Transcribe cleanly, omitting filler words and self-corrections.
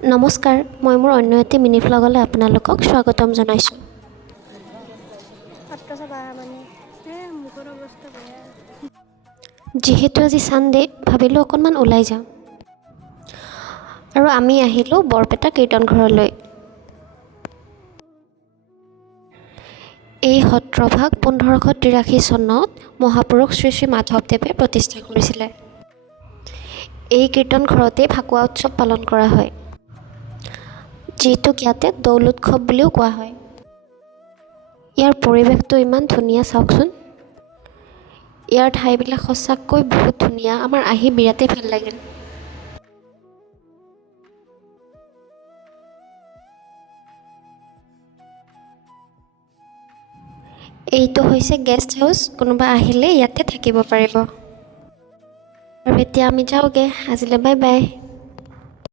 নমস্কাৰ, মই মোৰ অন্য এটি মিনি ভ্লগলৈ আপোনালোকক স্বাগতম জনাইছোঁ। যিহেতু আজি ছানডে, ভাবিলোঁ অকণমান ওলাই যাওঁ। আৰু আমি আহিলোঁ বৰপেটা কীৰ্তন ঘৰলৈ। এই সত্ৰভাগ 1583 চনত মহাপুৰুষ শ্ৰী শ্ৰী মাধৱদেৱে প্ৰতিষ্ঠা কৰিছিলে। এই কীৰ্তন ঘৰতেই ফাকুৱা উৎসৱ পালন কৰা হয়, যিটোক ইয়াতে দৌল উৎসৱ বুলিও কোৱা হয়। ইয়াৰ পৰিৱেশটো ইমান ধুনীয়া চাওকচোন। ইয়াৰ ঠাইবিলাক সঁচাকৈ বহুত ধুনীয়া, আমাৰ আহি বিৰাটেই ভাল লাগিল। এইটো হৈছে গেষ্ট হাউচ, কোনোবা আহিলে ইয়াতে থাকিব পাৰিব। আৰু এতিয়া আমি যাওঁগৈ, আজিলৈ বাই বাই।